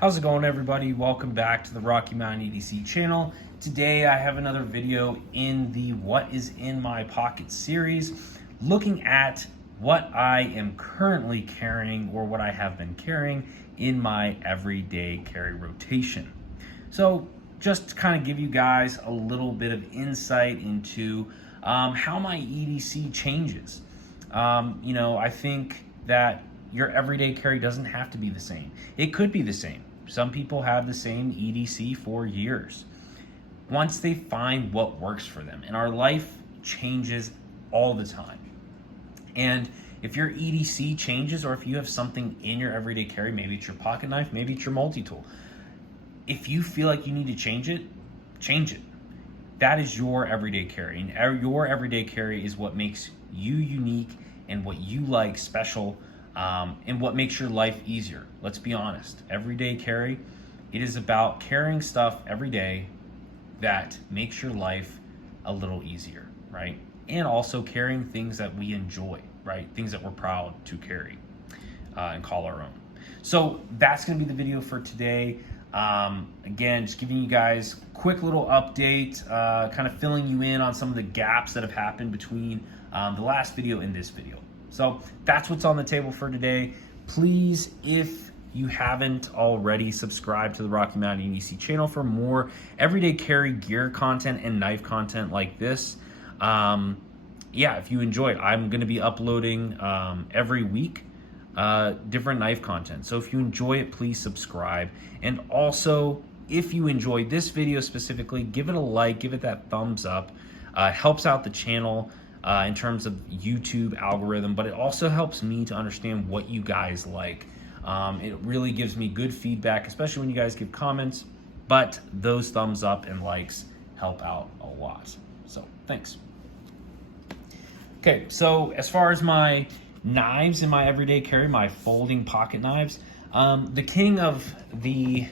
How's it going, everybody? Welcome back to the Rocky Mountain EDC channel. Today I have another video in the What is in My Pocket series, looking at what I am currently carrying or what I have been carrying in my everyday carry rotation. So just to kind of give you guys a little bit of insight into how my EDC changes. I think that your everyday carry doesn't have to be the same. It could be the same. Some people have the same EDC for years. Once they find what works for them, and our life changes all the time. And if your EDC changes, or if you have something in your everyday carry, maybe it's your pocket knife, maybe it's your multi-tool. If you feel like you need to change it, change it. That is your everyday carry. And your everyday carry is what makes you unique and what you like special, and what makes your life easier. Let's be honest. Everyday carry, it is about carrying stuff every day that makes your life a little easier, right? And also carrying things that we enjoy, right? Things that we're proud to carry and call our own. So that's going to be the video for today. Again, just giving you guys a quick little update, kind of filling you in on some of the gaps that have happened between the last video and this video. So that's what's on the table for today. Please, if you haven't already, subscribe to the Rocky Mountain EDC channel for more everyday carry gear content and knife content like this. If you enjoy it, I'm going to be uploading every week different knife content. So if you enjoy it, please subscribe. And also, if you enjoyed this video specifically, give it a like, give it that thumbs up. It helps out the channel in terms of YouTube algorithm, but it also helps me to understand what you guys like. It really gives me good feedback, especially when you guys give comments, but those thumbs up and likes help out a lot. So thanks. Okay, so as far as my knives in my everyday carry, my folding pocket knives, the king of the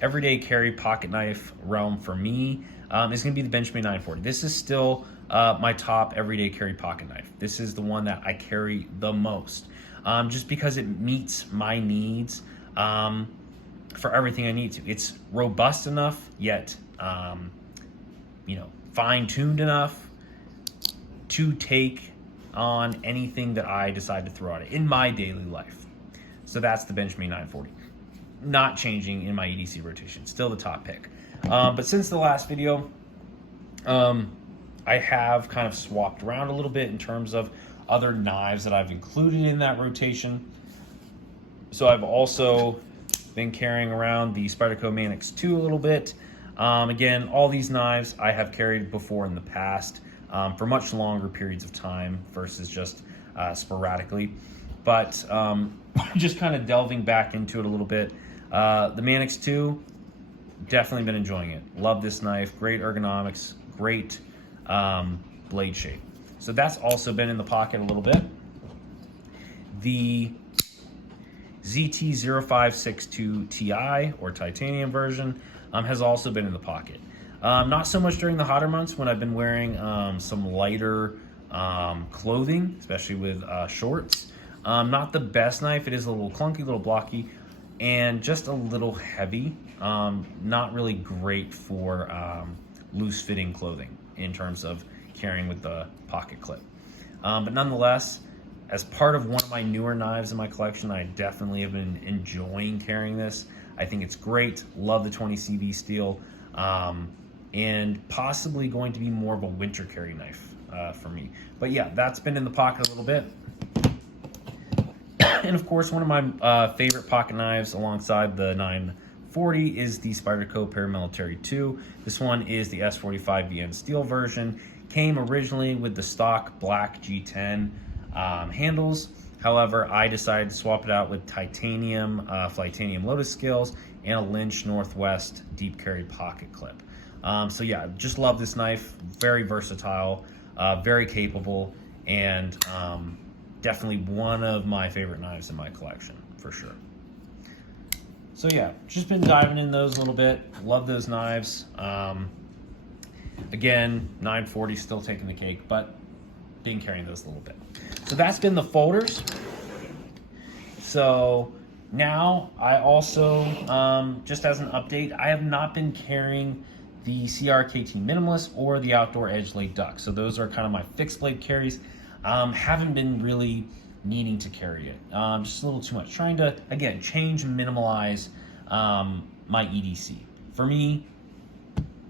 everyday carry pocket knife realm for me is going to be the Benchmade 940. This is still my top everyday carry pocket knife. This is the one that I carry the most, just because it meets my needs for everything I need to. It's robust enough, yet fine-tuned enough to take on anything that I decide to throw at it in my daily life. So that's the Benchmade 940. Not changing in my EDC rotation. Still the top pick. But since the last video, I have kind of swapped around a little bit in terms of other knives that I've included in that rotation. So I've also been carrying around the Spyderco Manix 2 a little bit. Again, all these knives I have carried before in the past for much longer periods of time versus just sporadically. But just kind of delving back into it a little bit. The Manix 2, definitely been enjoying it. Love this knife. Great ergonomics. Great blade shape. So that's also been in the pocket a little bit. The ZT0562 Ti, or titanium version, has also been in the pocket. Not so much during the hotter months when I've been wearing some lighter clothing, especially with shorts. Not the best knife. It is a little clunky, a little blocky, and just a little heavy. Not really great for loose-fitting clothing in terms of carrying with the pocket clip. But nonetheless, as part of one of my newer knives in my collection, I definitely have been enjoying carrying this. I think it's great. Love the 20 CV steel. And possibly going to be more of a winter carry knife for me. But yeah, that's been in the pocket a little bit. And of course, one of my favorite pocket knives alongside the 940 is the Spyderco Paramilitary 2. This one is the S45 VN steel version. Came originally with the stock black G10 handles. However, I decided to swap it out with titanium, Flytanium Lotus scales, and a Lynch Northwest deep carry pocket clip. So yeah, just love this knife. Very versatile, very capable, and definitely one of my favorite knives in my collection, for sure. So yeah, just been diving in those a little bit. Love those knives. Again, 940 still taking the cake, but been carrying those a little bit. So that's been the folders. So Now, I also, just as an update, I have not been carrying the CRKT Minimalist or the Outdoor Edge Laid Duck. So those are kind of my fixed blade carries. Haven't been really needing to carry it. Just a little too much. Trying to, again, change and minimalize my EDC. For me,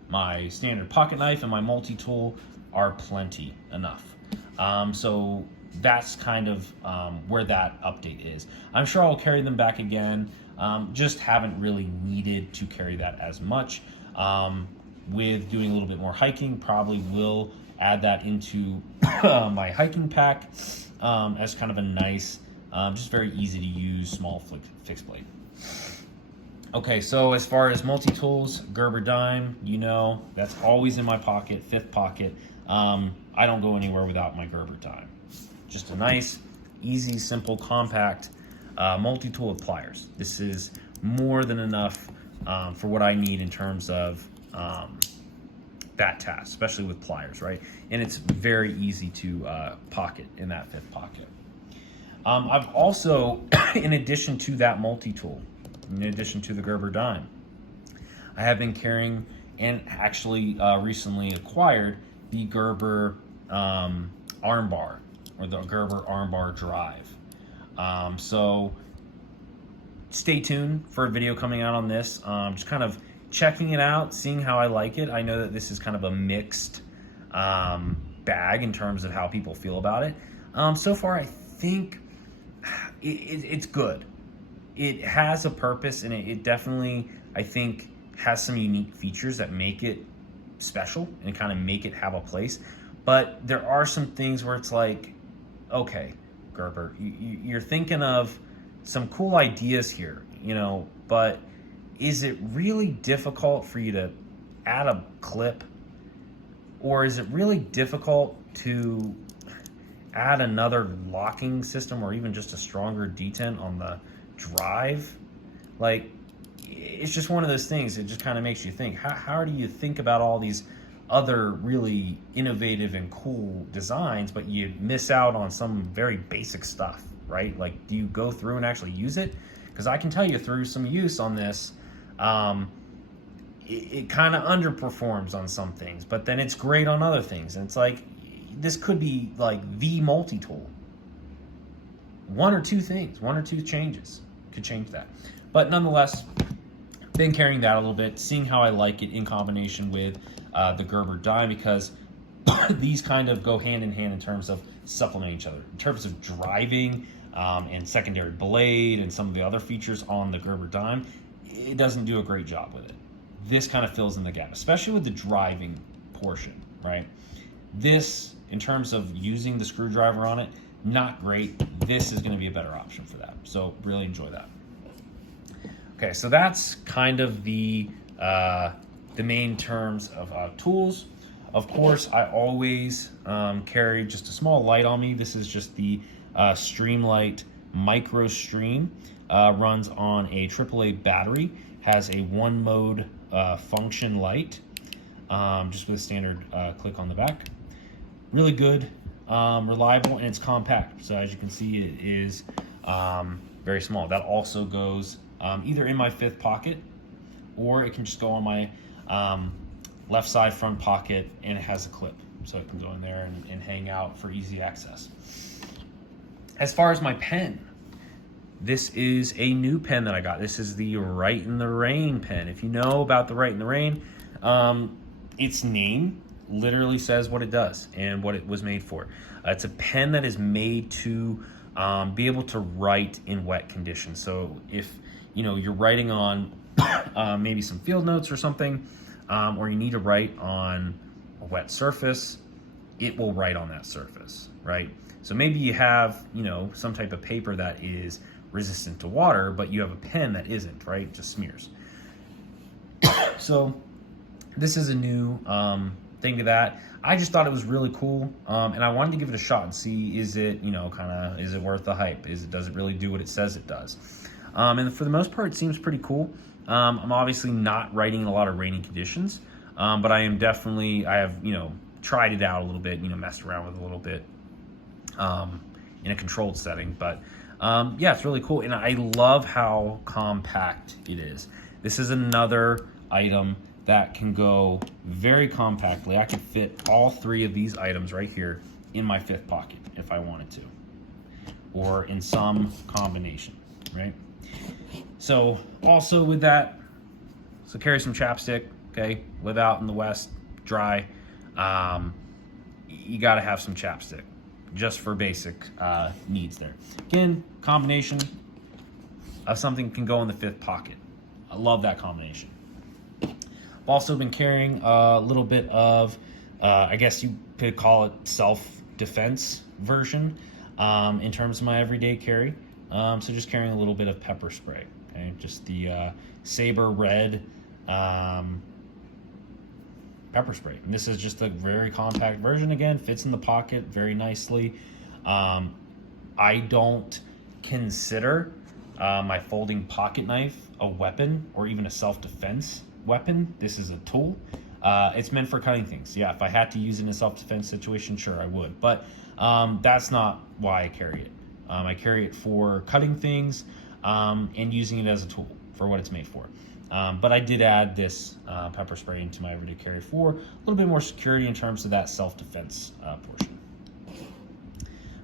my standard pocket knife and my multi-tool are plenty enough. So that's kind of where that update is. I'm sure I'll carry them back again. Just haven't really needed to carry that as much. With doing a little bit more hiking, probably will add that into my hiking pack as kind of a nice, just very easy to use small fixed blade. Okay, so as far as multi-tools, Gerber dime, you know, that's always in my pocket, fifth pocket. I don't go anywhere without my Gerber dime. Just a nice, easy, simple, compact multi-tool with pliers. This is more than enough for what I need in terms of that task, especially with pliers, right? And it's very easy to pocket in that fifth pocket. I've also, in addition to that multi-tool, in addition to the Gerber dime, I have been carrying and actually recently acquired the Gerber armbar, or the Gerber armbar drive. So stay tuned for a video coming out on this. Just kind of checking it out, seeing how I like it. I know that this is kind of a mixed bag in terms of how people feel about it. So far, I think it's good. It has a purpose, and it definitely, I think, has some unique features that make it special and kind of make it have a place. But there are some things where it's like, okay, Gerber, you're thinking of some cool ideas here, you know, but is it really difficult for you to add a clip? Or is it really difficult to add another locking system or even just a stronger detent on the drive? Like, it's just one of those things. It just kind of makes you think, how do you think about all these other really innovative and cool designs, but you miss out on some very basic stuff, right? Like, do you go through and actually use it? Because I can tell you through some use on this, it kind of underperforms on some things, but then it's great on other things. And it's like, this could be like the multi-tool. One or two things, one or two changes could change that. But nonetheless, been carrying that a little bit, seeing how I like it in combination with the Gerber dime, because these kind of go hand in hand in terms of supplementing each other. In terms of driving and secondary blade and some of the other features on the Gerber dime, it doesn't do a great job with it. This kind of fills in the gap, especially with the driving portion, right? This, in terms of using the screwdriver on it, not great. This is going to be a better option for that. So really enjoy that. Okay, so that's kind of the main terms of tools. Of course, I always carry just a small light on me. This is just the Streamlight Micro Stream. Runs on a AAA battery. Has a one mode function light, just with a standard click on the back. Really good, reliable, and it's compact. So as you can see, it is very small. That also goes either in my fifth pocket, or it can just go on my left side front pocket, and it has a clip. So it can go in there and hang out for easy access. As far as my pen, this is a new pen that I got. This is the Write in the Rain pen. If you know about the Write in the Rain, its name literally says what it does and what it was made for. It's a pen that is made to be able to write in wet conditions. So if you're writing on maybe some field notes or something, or you need to write on a wet surface, it will write on that surface, right? So maybe you have some type of paper that is resistant to water, but you have a pen that isn't, right? It just smears. So this is a new thing to that. I just thought it was really cool, and I wanted to give it a shot and see, is it is it worth the hype? Does it really do what it says it does? And for the most part, it seems pretty cool. I'm obviously not writing in a lot of rainy conditions, but I have tried it out a little bit, messed around with it a little bit in a controlled setting. But yeah, it's really cool. And I love how compact it is. This is another item that can go very compactly. I could fit all 3 of these items right here in my 5th pocket if I wanted to, or in some combination, right? So also with that, so carry some chapstick, okay? Live out in the West, dry. You gotta have some chapstick just for basic needs there. Again, combination of something can go in the 5th pocket. I love that combination. I've also been carrying a little bit of, I guess you could call it self-defense version in terms of my everyday carry. So just carrying a little bit of pepper spray, okay? Just the Saber Red pepper spray. And this is just a very compact version. Again, fits in the pocket very nicely. I don't consider my folding pocket knife a weapon or even a self-defense weapon. This is a tool. It's meant for cutting things. Yeah, if I had to use it in a self-defense situation, sure, I would. But that's not why I carry it. I carry it for cutting things and using it as a tool for what it's made for. But I did add this pepper spray into my everyday carry for a little bit more security in terms of that self-defense portion.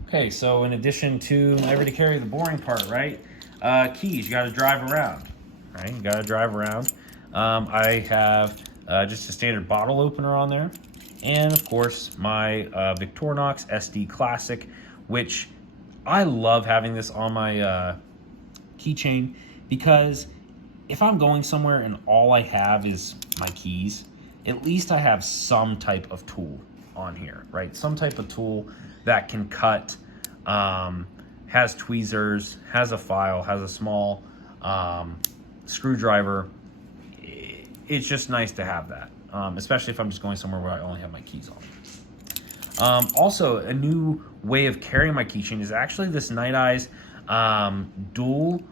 Okay, so in addition to my everyday carry, the boring part, right? Keys, you gotta drive around, right? You gotta drive around. I have just a standard bottle opener on there. And of course, my Victorinox SD Classic, which I love having this on my keychain, because if I'm going somewhere and all I have is my keys, at least I have some type of tool on here, right? Some type of tool that can cut, has tweezers, has a file, has a small screwdriver. It's just nice to have that, especially if I'm just going somewhere where I only have my keys on. Also, a new way of carrying my keychain is actually this Night Eyes dual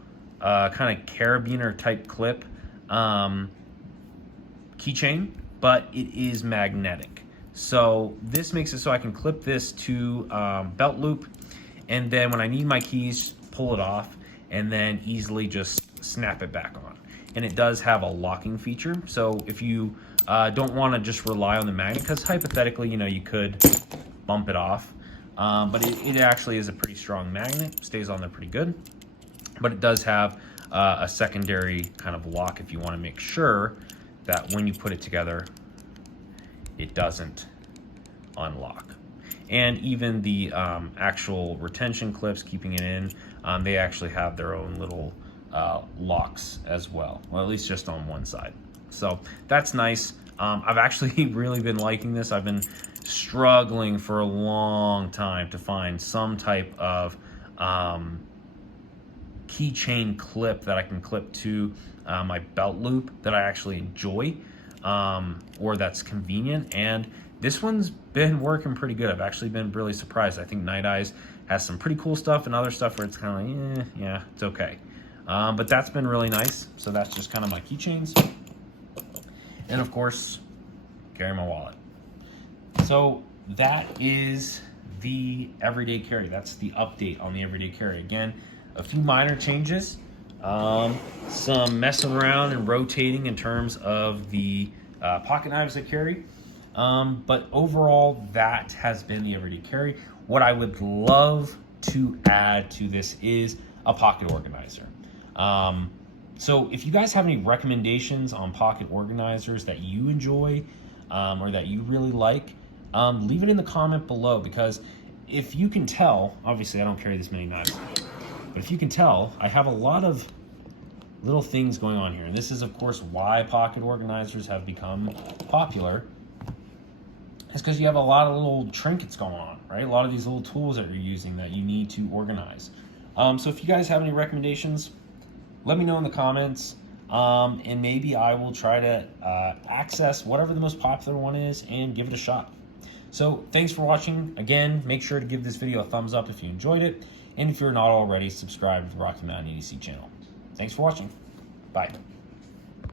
kind of carabiner type clip keychain, but it is magnetic. So this makes it so I can clip this to belt loop, and then when I need my keys, pull it off, and then easily just snap it back on. And it does have a locking feature. So if you don't want to just rely on the magnet, because hypothetically, you know, you could bump it off, but it actually is a pretty strong magnet, stays on there pretty good. But it does have a secondary kind of lock if you want to make sure that when you put it together, it doesn't unlock. And even the actual retention clips, keeping it in, they actually have their own little locks as well. Well, at least just on one side. So that's nice. I've actually really been liking this. I've been struggling for a long time to find some type of keychain clip that I can clip to my belt loop that I actually enjoy, or that's convenient. And this one's been working pretty good. I've actually been really surprised. I think Night Eyes has some pretty cool stuff and other stuff where it's kind of like, yeah, it's okay. But that's been really nice. So that's just kind of my keychains. And of course, carry my wallet. So that is the everyday carry. That's the update on the everyday carry. Again, a few minor changes, some messing around and rotating in terms of the pocket knives I carry. But overall, that has been the everyday carry. What I would love to add to this is a pocket organizer. So if you guys have any recommendations on pocket organizers that you enjoy or that you really like, leave it in the comment below, because if you can tell, obviously I don't carry this many knives, but if you can tell, I have a lot of little things going on here. And this is, of course, why pocket organizers have become popular. It's because you have a lot of little trinkets going on, right? A lot of these little tools that you're using that you need to organize. So if you guys have any recommendations, let me know in the comments, and maybe I will try to access whatever the most popular one is and give it a shot. So thanks for watching. Again, make sure to give this video a thumbs up if you enjoyed it. And if you're not already, subscribe to the Rocky Mountain EDC channel. Thanks for watching. Bye.